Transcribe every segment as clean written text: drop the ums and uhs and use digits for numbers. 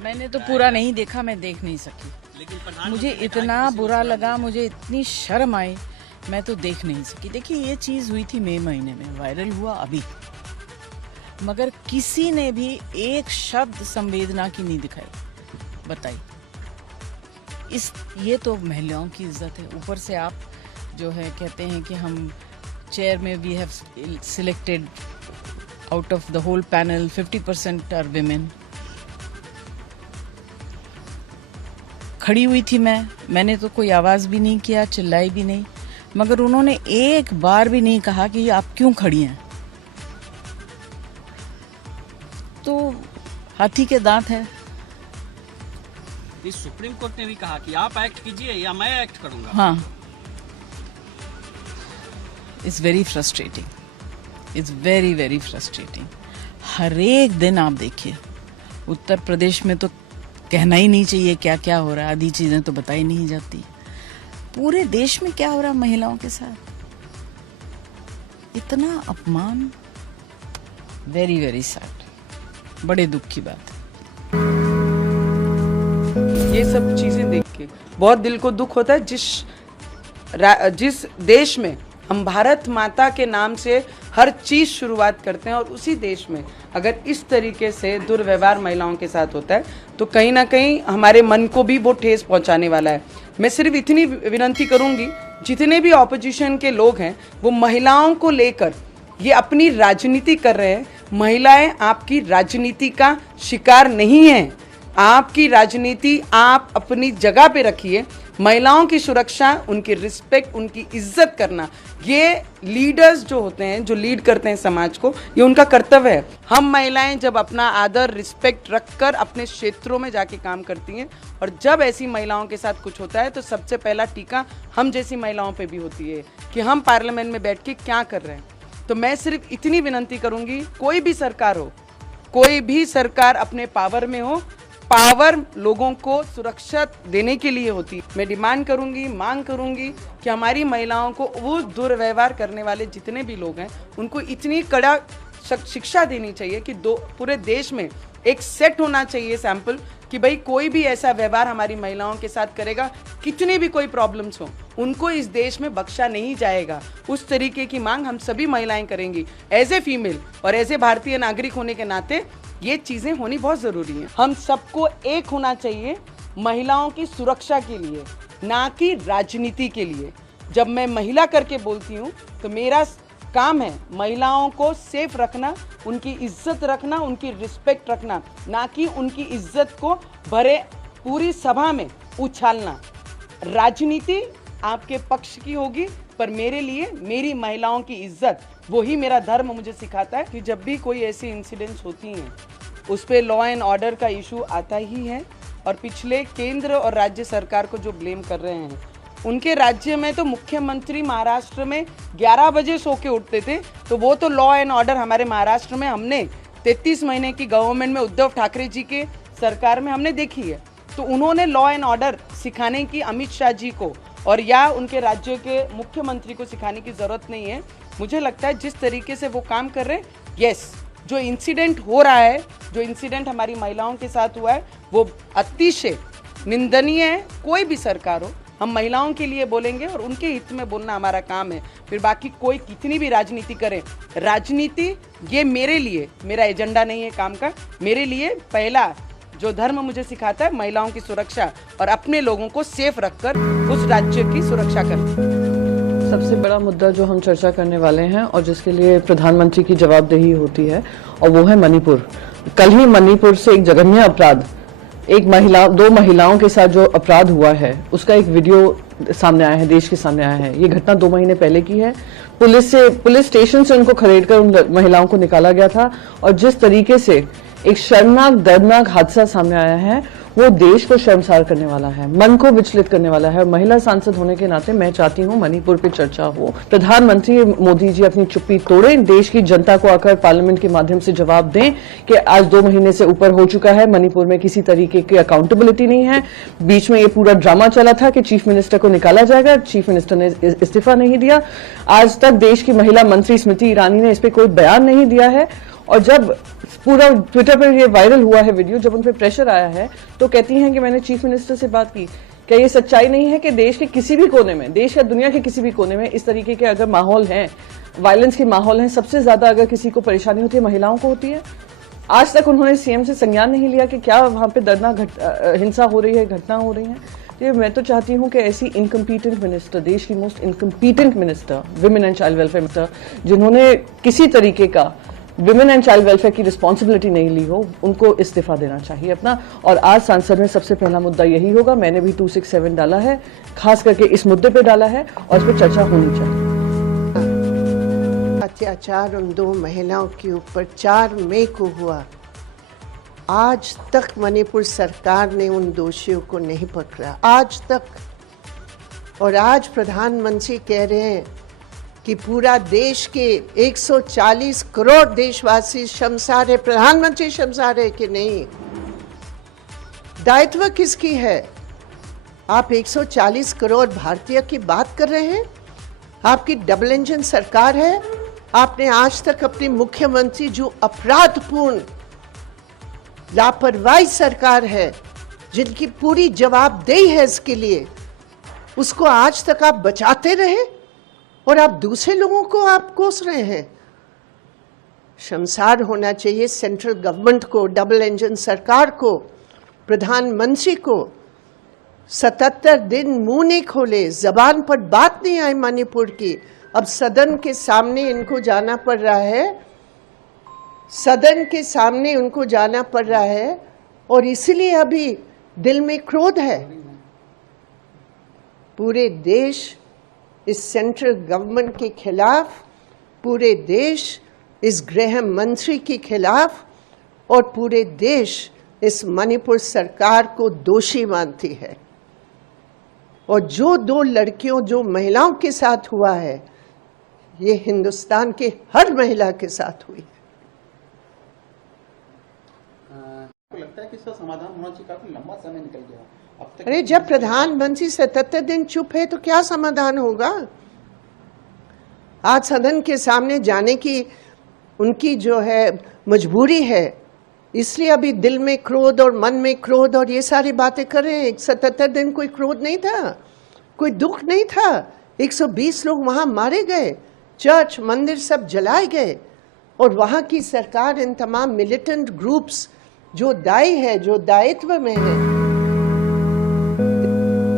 मैंने तो पूरा नहीं देखा, मैं देख नहीं सकी। लेकिन मुझे इतना बुरा लगा, मुझे इतनी शर्म आई, मैं तो देख नहीं सकी। देखिए ये चीज़ हुई थी मई महीने में, वायरल हुआ अभी, मगर किसी ने भी एक शब्द संवेदना की नहीं दिखाई। बताइए, ये तो महिलाओं की इज्जत है। ऊपर से आप जो है कहते हैं कि हम चेयर में we have selected out of the whole panel 50% are women. खड़ी हुई थी मैंने तो कोई आवाज़ भी नहीं किया, चिल्लाई भी नहीं, मगर उन्होंने एक बार भी नहीं कहा कि आप क्यों खड़ी हैं। तो हाथी के दांत है। इस सुप्रीम कोर्ट ने भी कहा कि आप एक्ट कीजिए या मैं एक्ट करूंगा। हाँ, it's very frustrating, it's very very frustrating. हर एक दिन आप देखिए, उत्तर प्रदेश में तो कहना ही नहीं चाहिए क्या क्या हो रहा है, आधी चीजें तो बताई नहीं जाती। पूरे देश में क्या हो रहा है महिलाओं के साथ, इतना अपमान, वेरी वेरी सैड, बड़े दुख की बात है। ये सब चीजें देख के बहुत दिल को दुख होता है। जिस देश में हम भारत माता के नाम से हर चीज शुरुआत करते हैं और उसी देश में अगर इस तरीके से दुर्व्यवहार महिलाओं के साथ होता है तो कहीं ना कहीं हमारे मन को भी वो ठेस पहुंचाने वाला है। मैं सिर्फ इतनी विनती करूंगी, जितने भी ऑपोजिशन के लोग हैं वो महिलाओं को लेकर ये अपनी राजनीति कर रहे हैं। महिलाएं आपकी राजनीति का शिकार नहीं हैं। आपकी राजनीति आप अपनी जगह पे रखिए। महिलाओं की सुरक्षा, उनकी रिस्पेक्ट, उनकी इज्जत करना, ये लीडर्स जो होते हैं, जो लीड करते हैं समाज को, ये उनका कर्तव्य है। हम महिलाएं जब अपना आदर, रिस्पेक्ट रखकर अपने क्षेत्रों में जाके काम करती हैं और जब ऐसी महिलाओं के साथ कुछ होता है तो सबसे पहला टीका हम जैसी महिलाओं पे भी होती है कि हम पार्लियामेंट में बैठ के क्या कर रहे हैं। तो मैं सिर्फ इतनी विनती करूंगी, कोई भी सरकार हो, कोई भी सरकार अपने पावर में हो, पावर लोगों को सुरक्षा देने के लिए होती। मैं डिमांड करूंगी, मांग करूंगी कि हमारी महिलाओं को वो दुर्व्यवहार करने वाले जितने भी लोग हैं उनको इतनी कड़ा शिक्षा देनी चाहिए कि पूरे देश में एक सेट होना चाहिए सैंपल कि भाई कोई भी ऐसा व्यवहार हमारी महिलाओं के साथ करेगा, कितनी भी कोई प्रॉब्लम्स हो, उनको इस देश में बख्शा नहीं जाएगा। उस तरीके की मांग हम सभी महिलाएं करेंगी। एज ए फीमेल और एज ए भारतीय नागरिक होने के नाते ये चीजें होनी बहुत जरूरी है। हम सबको एक होना चाहिए महिलाओं की सुरक्षा के लिए, ना कि राजनीति के लिए। जब मैं महिला करके बोलती हूँ तो मेरा काम है महिलाओं को सेफ रखना, उनकी इज्जत रखना, उनकी रिस्पेक्ट रखना, ना कि उनकी इज्जत को भरे पूरी सभा में उछालना। राजनीति आपके पक्ष की होगी, पर मेरे लिए मेरी महिलाओं की इज्जत, वही मेरा धर्म मुझे सिखाता है कि जब भी कोई ऐसी इंसिडेंट्स होती हैं उस पर लॉ एंड ऑर्डर का इशू आता ही है। और पिछले केंद्र और राज्य सरकार को जो ब्लेम कर रहे हैं, उनके राज्य में तो मुख्यमंत्री महाराष्ट्र में 11 बजे सो के उठते थे, तो वो तो लॉ एंड ऑर्डर हमारे महाराष्ट्र में हमने 33 महीने की गवर्नमेंट में उद्धव ठाकरे जी के सरकार में हमने देखी है। तो उन्होंने लॉ एंड ऑर्डर सिखाने की अमित शाह जी को और या उनके राज्य के मुख्यमंत्री को सिखाने की जरूरत नहीं है। मुझे लगता है जिस तरीके से वो काम कर रहे हैं, यस, जो इंसिडेंट हो रहा है, जो इंसिडेंट हमारी महिलाओं के साथ हुआ है, वो अतिशय निंदनीय है। कोई भी सरकार हो, हम महिलाओं के लिए बोलेंगे और उनके हित में बोलना हमारा काम है। फिर बाकी कोई कितनी भी राजनीति करे, राजनीति ये मेरे लिए, मेरा एजेंडा नहीं है काम का। मेरे लिए पहला जो धर्म मुझे सिखाता है महिलाओं की सुरक्षा और अपने लोगों को सेफ रखकर उस राज्य की सुरक्षा करना। सबसे बड़ा मुद्दा जो हम चर्चा करने वाले हैं और जिसके लिए प्रधानमंत्री की जवाबदेही होती है, और वो है मणिपुर। कल ही मणिपुर से एक जघन्य अपराध, दो महिलाओं के साथ जो अपराध हुआ है, उसका एक वीडियो सामने आया है, देश के सामने आया है। ये घटना 2 महीने पहले की है। पुलिस स्टेशन से उनको खदेड़कर उन महिलाओं को निकाला गया था और जिस तरीके से एक शर्मनाक, दर्दनाक हादसा सामने आया है, वो देश को शर्मसार करने वाला है, मन को विचलित करने वाला है। महिला सांसद होने के नाते मैं चाहती हूँ मणिपुर पे चर्चा हो। प्रधानमंत्री मोदी जी अपनी चुप्पी तोड़ें, देश की जनता को आकर पार्लियामेंट के माध्यम से जवाब दें कि आज 2 महीने से ऊपर हो चुका है, मणिपुर में किसी तरीके की अकाउंटेबिलिटी नहीं है। बीच में ये पूरा ड्रामा चला था कि चीफ मिनिस्टर को निकाला जाएगा, चीफ मिनिस्टर ने इस्तीफा नहीं दिया। आज तक देश की महिला मंत्री स्मृति ईरानी ने इस पर कोई बयान नहीं दिया है और जब पूरा ट्विटर पर ये वायरल हुआ है वीडियो, जब उन पर प्रेशर आया है तो कहती हैं कि मैंने चीफ मिनिस्टर से बात की। क्या ये सच्चाई नहीं है कि देश के किसी भी कोने में, देश या दुनिया के किसी भी कोने में इस तरीके के अगर माहौल हैं, वायलेंस के माहौल हैं, सबसे ज्यादा अगर किसी को परेशानी होती है महिलाओं को होती है। आज तक उन्होंने सीएम से संज्ञान नहीं लिया कि क्या वहां पे दर्दनाक हिंसा हो रही है, घटना हो रही है। तो मैं तो चाहती हूं कि ऐसी इनकम्पीटेंट मिनिस्टर, देश की most इनकम्पीटेंट minister, women and child welfare minister, जिन्होंने किसी तरीके का विमेन एंड चाइल्ड वेलफेयर की रिस्पॉन्सिबिलिटी नहीं ली हो, उनको इस्तीफा देना चाहिए अपना। और आज संसद में सबसे पहला मुद्दा यही होगा। मैंने भी 267 डाला है, खास करके इस मुद्दे पे डाला है और इस पर चर्चा होनी चाहिए। अत्याचार उन 2 महिलाओं के ऊपर 4 मई को हुआ, आज तक मणिपुर सरकार ने उन दोषियों को नहीं पकड़ा, आज तक। और आज प्रधानमंत्री कह रहे हैं कि पूरा देश के 140 करोड़ देशवासी शर्मसार है। प्रधानमंत्री शर्मसार है कि नहीं? दायित्व किसकी है? आप 140 करोड़ भारतीय की बात कर रहे हैं? आपकी डबल इंजन सरकार है। आपने आज तक अपने मुख्यमंत्री, जो अपराधपूर्ण लापरवाही सरकार है, जिनकी पूरी जवाबदेही है इसके लिए, उसको आज तक आप बचाते रहे और आप दूसरे लोगों को आप कोस रहे हैं। शर्मसार होना चाहिए सेंट्रल गवर्नमेंट को, डबल इंजन सरकार को, प्रधानमंत्री को। 77 दिन मुंह नहीं खोले, जबान पर बात नहीं आई मणिपुर की। अब सदन के सामने इनको जाना पड़ रहा है, सदन के सामने उनको जाना पड़ रहा है, और इसीलिए अभी दिल में क्रोध है। पूरे देश इस सेंट्रल गवर्नमेंट के खिलाफ, पूरे देश इस गृह मंत्री के खिलाफ, और पूरे देश इस मणिपुर सरकार को दोषी मानती है। और जो 2 लड़कियों, जो महिलाओं के साथ हुआ है, ये हिंदुस्तान के हर महिला के साथ हुई है। लगता है कि इसका समाधान होना चाहिए, काफी लंबा समय निकल गया अब तक। अरे जब प्रधानमंत्री 77 दिन चुप है तो क्या समाधान होगा? आज सदन के सामने जाने की उनकी जो है मजबूरी है, इसलिए अभी दिल में क्रोध और मन में क्रोध और ये सारी बातें कर रहे हैं। 77 दिन कोई क्रोध नहीं था, कोई दुख नहीं था। 120 लोग वहां मारे गए, चर्च मंदिर सब जलाए गए, और वहां की सरकार इन तमाम मिलिटेंट ग्रुप्स जो दायी है, जो दायित्व में है।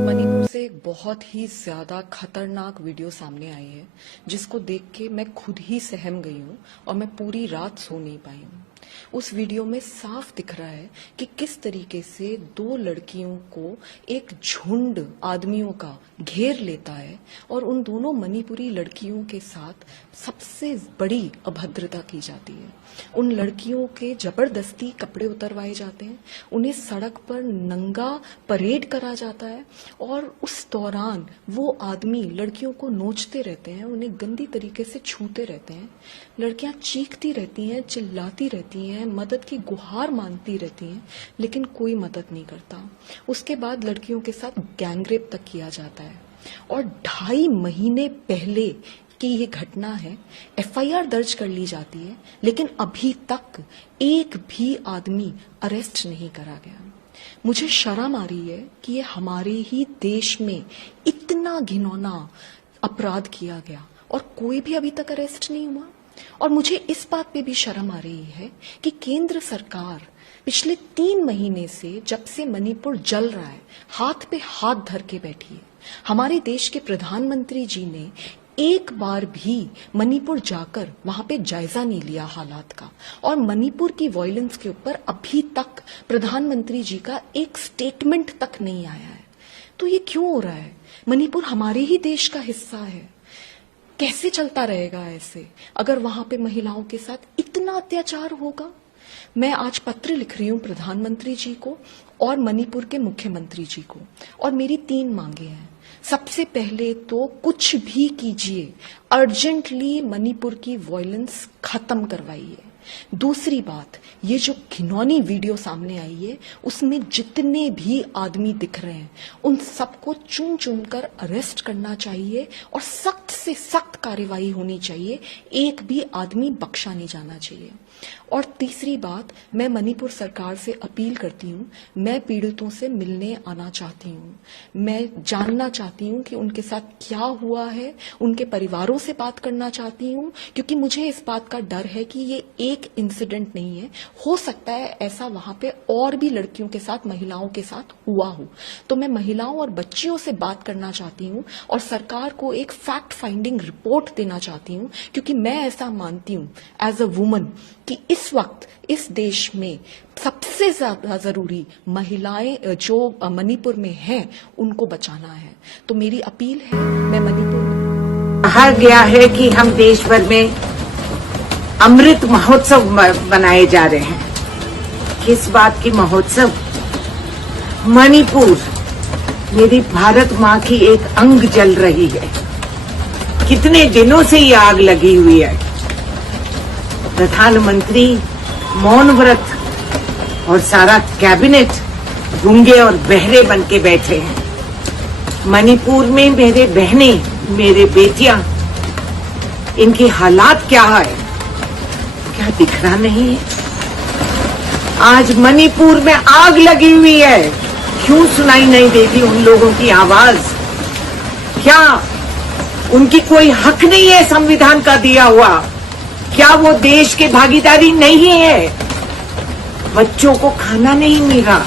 मणिपुर से एक बहुत ही ज्यादा खतरनाक वीडियो सामने आई है, जिसको देख के मैं खुद ही सहम गई हूँ और मैं पूरी रात सो नहीं पाई हूँ। उस वीडियो में साफ दिख रहा है कि किस तरीके से 2 लड़कियों को एक झुंड आदमियों का घेर लेता है और उन दोनों मणिपुरी लड़कियों के साथ सबसे बड़ी अभद्रता की जाती है। उन लड़कियों के जबरदस्ती कपड़े उतरवाए जाते हैं, उन्हें सड़क पर नंगा परेड करा जाता है, और उस दौरान वो आदमी लड़कियों को नोचते रहते हैं, उन्हें गंदी तरीके से छूते रहते हैं। लड़कियां चीखती रहती हैं, चिल्लाती रहती हैं, मदद की गुहार मांगती रहती हैं, लेकिन कोई मदद नहीं करता। उसके बाद लड़कियों के साथ गैंगरेप तक किया जाता है। और 2.5 महीने पहले कि ये घटना है, एफआईआर दर्ज कर ली जाती है, लेकिन अभी तक एक भी आदमी अरेस्ट नहीं करा गया। मुझे शर्म आ रही है कि ये हमारे ही देश में इतना घिनौना अपराध किया गया और कोई भी अभी तक अरेस्ट नहीं हुआ। और मुझे इस बात पे भी शर्म आ रही है कि केंद्र सरकार पिछले 3 महीने से, जब से मणिपुर जल रहा है, हाथ पे हाथ धर के बैठी है। हमारे देश के प्रधानमंत्री जी ने एक बार भी मणिपुर जाकर वहां पे जायजा नहीं लिया हालात का, और मणिपुर की वायलेंस के ऊपर अभी तक प्रधानमंत्री जी का एक स्टेटमेंट तक नहीं आया है। तो ये क्यों हो रहा है? मणिपुर हमारे ही देश का हिस्सा है। कैसे चलता रहेगा ऐसे अगर वहां पे महिलाओं के साथ इतना अत्याचार होगा? मैं आज पत्र लिख रही हूं प्रधानमंत्री जी को और मणिपुर के मुख्यमंत्री जी को, और मेरी 3 मांगे हैं। सबसे पहले तो कुछ भी कीजिए, अर्जेंटली मणिपुर की वायलेंस खत्म करवाइए। दूसरी बात, ये जो घिनौनी वीडियो सामने आई है, उसमें जितने भी आदमी दिख रहे हैं उन सबको चुन चुनकर अरेस्ट करना चाहिए और सख्त से सख्त कार्रवाई होनी चाहिए। एक भी आदमी बख्शा नहीं जाना चाहिए। और तीसरी बात, मैं मणिपुर सरकार से अपील करती हूँ, मैं पीड़ितों से मिलने आना चाहती हूँ, मैं जानना चाहती हूँ कि उनके साथ क्या हुआ है, उनके परिवारों से बात करना चाहती हूँ, क्योंकि मुझे इस बात का डर है कि ये एक इंसिडेंट नहीं है, हो सकता है ऐसा वहां पे और भी लड़कियों के साथ, महिलाओं के साथ हुआ हो। तो मैं महिलाओं और बच्चियों से बात करना चाहती हूँ और सरकार को एक फैक्ट फाइंडिंग रिपोर्ट देना चाहती हूँ, क्योंकि मैं ऐसा मानती हूँ एज अ वुमन कि इस वक्त इस देश में सबसे ज्यादा जरूरी महिलाएं जो मणिपुर में हैं उनको बचाना है। तो मेरी अपील है, मैं मणिपुर में कहा गया है कि हम देश भर में अमृत महोत्सव मनाए जा रहे हैं। किस बात की महोत्सव? मणिपुर, मेरी भारत माँ की एक अंग जल रही है। कितने दिनों से ये आग लगी हुई है। प्रधानमंत्री मौन व्रत और सारा कैबिनेट गूंगे और बहरे बन के बैठे हैं। मणिपुर में मेरे बहनें, मेरे बेटियां, इनकी हालात क्या है, क्या दिख रहा नहीं है? आज मणिपुर में आग लगी हुई है, क्यों सुनाई नहीं देती उन लोगों की आवाज? क्या उनकी कोई हक नहीं है संविधान का दिया हुआ? क्या वो देश के भागीदारी नहीं है? बच्चों को खाना नहीं मिल रहा,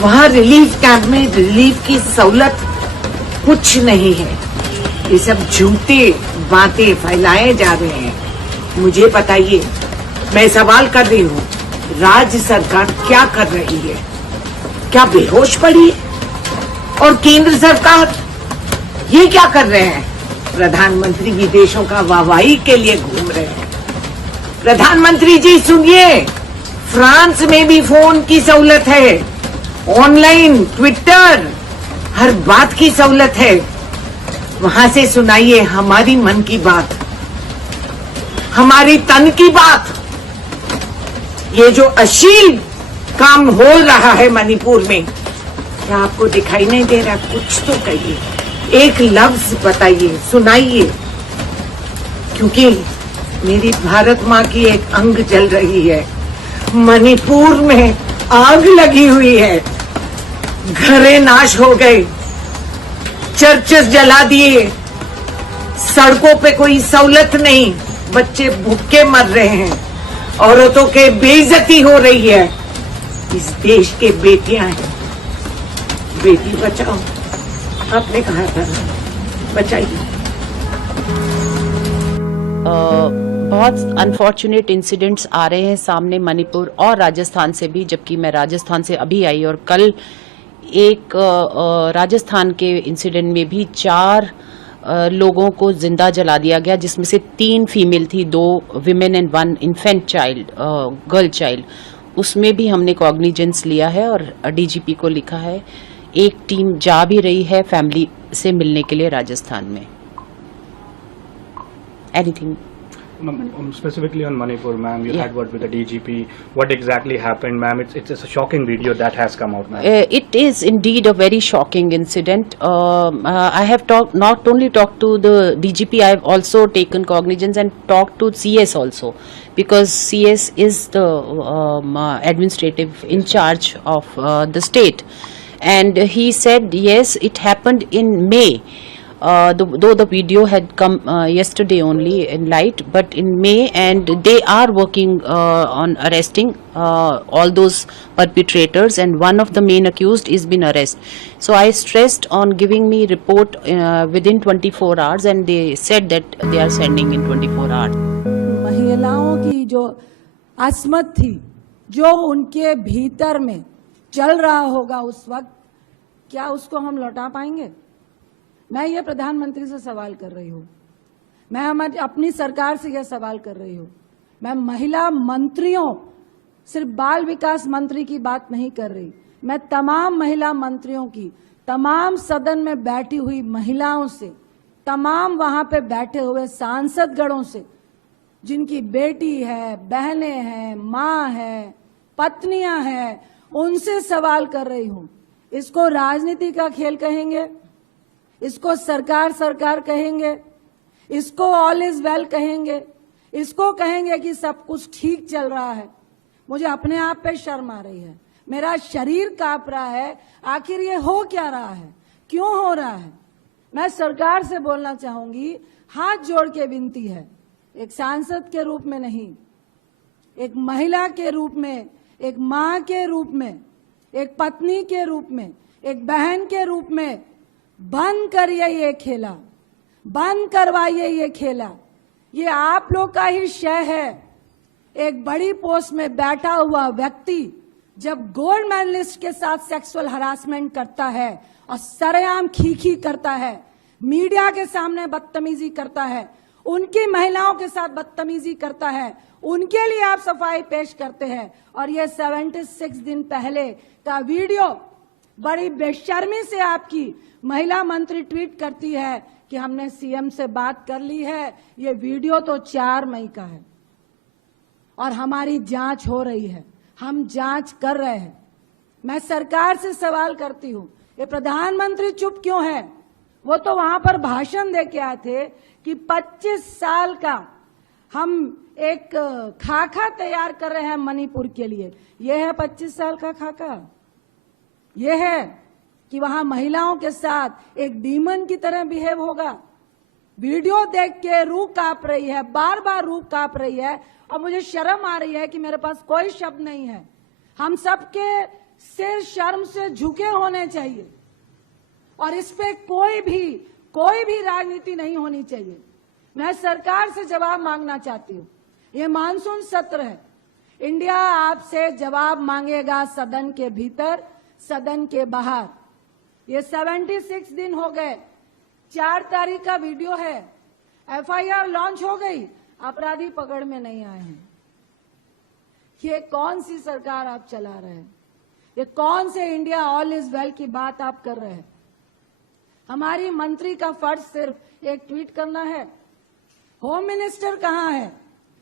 वहां रिलीफ कैंप में रिलीफ की सहूलत कुछ नहीं है। ये सब झूठे बातें फैलाए जा रहे हैं। मुझे बताइए, मैं सवाल कर रही हूँ, राज्य सरकार क्या कर रही है? क्या बेहोश पड़ी है? और केंद्र सरकार ये क्या कर रहे हैं? प्रधानमंत्री विदेशों का वाहवाही के लिए घूम रहे हैं। प्रधानमंत्री जी सुनिए, फ्रांस में भी फोन की सहूलत है, ऑनलाइन, ट्विटर, हर बात की सहूलत है। वहां से सुनाइए हमारी मन की बात, हमारी तन की बात। ये जो अश्लील काम हो रहा है मणिपुर में, क्या आपको दिखाई नहीं दे रहा? कुछ तो कहिए, एक लफ्ज बताइए, सुनाइए, क्योंकि मेरी भारत माँ की एक अंग जल रही है। मणिपुर में आग लगी हुई है, घरें नाश हो गए, चर्चेस जला दिए, सड़कों पे कोई सहूलत नहीं, बच्चे भूखे मर रहे हैं, औरतों के बेइज्जती हो रही है। इस देश के बेटियां हैं, बेटी बचाओ, आपने कहा था, बचाइए। बहुत अनफॉर्चुनेट इंसिडेंट्स आ रहे हैं सामने मणिपुर और राजस्थान से भी, जबकि मैं राजस्थान से अभी आई और कल एक राजस्थान के इंसिडेंट में भी 4 लोगों को जिंदा जला दिया गया, जिसमें से 3 फीमेल थी, 2 women and 1 infant child, girl child. उसमें भी हमने कॉग्निजेंस लिया है और डीजीपी को लिखा है। एक टीम जा भी रही है फैमिली से मिलने के लिए राजस्थान में। Anything specifically on Manipur, ma'am, you had word with the DGP. What exactly happened, ma'am? It's a shocking video that has come out, ma'am. It is indeed a very shocking incident. I have not only talked to the DGP, I have also taken cognizance and talked to CS also, because CS is the administrative in charge of the state, and he said yes, it happened in May. Though the video had come yesterday only in light, but in May, and they are working on arresting all those perpetrators, and one of the main accused is been arrested. So I stressed on giving me report within 24 hours, and they said that they are sending in 24 hours. महिलाओं की जो असमत थी, जो उनके भीतर में चल रहा होगा उस वक्त, क्या उसको हम लौटा पाएंगे? मैं ये प्रधानमंत्री से सवाल कर रही हूँ, मैं हमारी अपनी सरकार से यह सवाल कर रही हूँ। मैं महिला मंत्रियों, सिर्फ बाल विकास मंत्री की बात नहीं कर रही, मैं तमाम महिला मंत्रियों की, तमाम सदन में बैठी हुई महिलाओं से, तमाम वहां पे बैठे हुए सांसदगणों से, जिनकी बेटी है, बहनें हैं, माँ है, पत्नियां हैं, उनसे सवाल कर रही हूँ। इसको राजनीति का खेल कहेंगे? इसको सरकार कहेंगे? इसको ऑल इज वेल कहेंगे? इसको कहेंगे कि सब कुछ ठीक चल रहा है। मुझे अपने आप पे शर्म आ रही है, मेरा शरीर कांप रहा है। आखिर ये हो क्या रहा है, क्यों हो रहा है? मैं सरकार से बोलना चाहूंगी, हाथ जोड़ के विनती है, एक सांसद के रूप में नहीं, एक महिला के रूप में, एक मां के रूप में, एक पत्नी के रूप में, एक बहन के रूप में, बंद करिए ये खेला, बंद करवाइए ये खेला। ये आप लोग का ही शय है। एक बड़ी पोस्ट में बैठा हुआ व्यक्ति जब गोल्ड मेडलिस्ट के साथ सेक्सुअल हरासमेंट करता है और सरेआम खीखी करता है, मीडिया के सामने बदतमीजी करता है, उनकी महिलाओं के साथ बदतमीजी करता है, उनके लिए आप सफाई पेश करते हैं। और ये 76 दिन पहले का वीडियो बड़ी बेशर्मी से आपकी महिला मंत्री ट्वीट करती है कि हमने सीएम से बात कर ली है। ये वीडियो तो 4 मई का है और हमारी जांच हो रही है, हम जांच कर रहे हैं। मैं सरकार से सवाल करती हूं, ये प्रधानमंत्री चुप क्यों है? वो तो वहां पर भाषण दे के आए थे कि 25 साल का हम एक खाका तैयार कर रहे हैं मणिपुर के लिए। यह है 25 साल का खाका? यह है कि वहां महिलाओं के साथ एक डीमन की तरह बिहेव होगा? वीडियो देख के रूह कांप रही है, बार बार रूह कांप रही है और मुझे शर्म आ रही है कि मेरे पास कोई शब्द नहीं है। हम सबके सिर शर्म से झुके होने चाहिए और इस पे कोई भी राजनीति नहीं होनी चाहिए। मैं सरकार से जवाब मांगना चाहती हूँ। ये मानसून सत्र है, इंडिया आपसे जवाब मांगेगा सदन के भीतर, सदन के बाहर। ये 76 दिन हो गए, 4 तारीख का वीडियो है, एफआईआर लॉन्च हो गई, अपराधी पकड़ में नहीं आए हैं। ये कौन सी सरकार आप चला रहे हैं? ये कौन से इंडिया ऑल इज वेल की बात आप कर रहे हैं? हमारी मंत्री का फर्ज सिर्फ एक ट्वीट करना है। होम मिनिस्टर कहाँ है?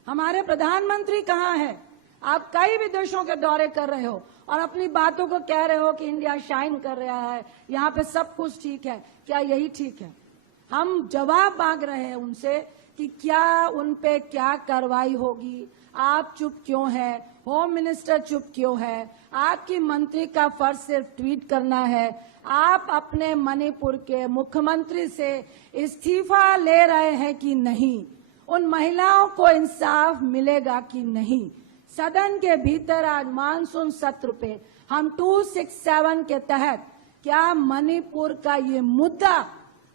हमारे प्रधानमंत्री कहाँ है? आप कई भी देशों के दौरे कर रहे हो और अपनी बातों को कह रहे हो कि इंडिया शाइन कर रहा है, यहाँ पे सब कुछ ठीक है। क्या यही ठीक है? हम जवाब मांग रहे हैं उनसे कि क्या उन पे क्या कार्रवाई होगी। आप चुप क्यों है? होम मिनिस्टर चुप क्यों है? आपकी मंत्री का फर्ज सिर्फ ट्वीट करना है। आप अपने मणिपुर के मुख्यमंत्री से इस्तीफा ले रहे हैं कि नहीं? उन महिलाओं को इंसाफ मिलेगा कि नहीं? सदन के भीतर आज मानसून सत्र पे हम 267 के तहत क्या मणिपुर का ये मुद्दा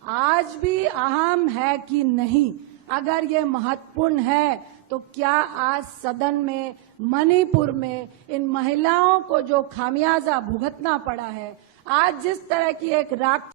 आज भी अहम है कि नहीं? अगर ये महत्वपूर्ण है तो क्या आज सदन में मणिपुर में इन महिलाओं को जो खामियाजा भुगतना पड़ा है, आज जिस तरह की एक राख